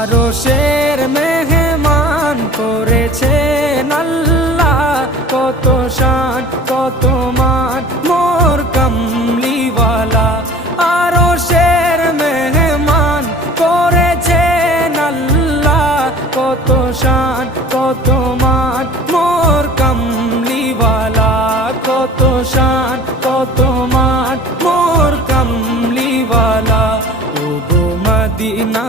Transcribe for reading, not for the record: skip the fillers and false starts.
আরশের মেহমান করেছেন আল্লাহ, কত শান কত মান মোর কামলিওয়ালা। আরশের মেহমান করেছেন আল্লাহ, কত শান কত মান মোর কামলিওয়ালা, কত শান কত মান মোর কামলিওয়ালা। ও গো মদিনা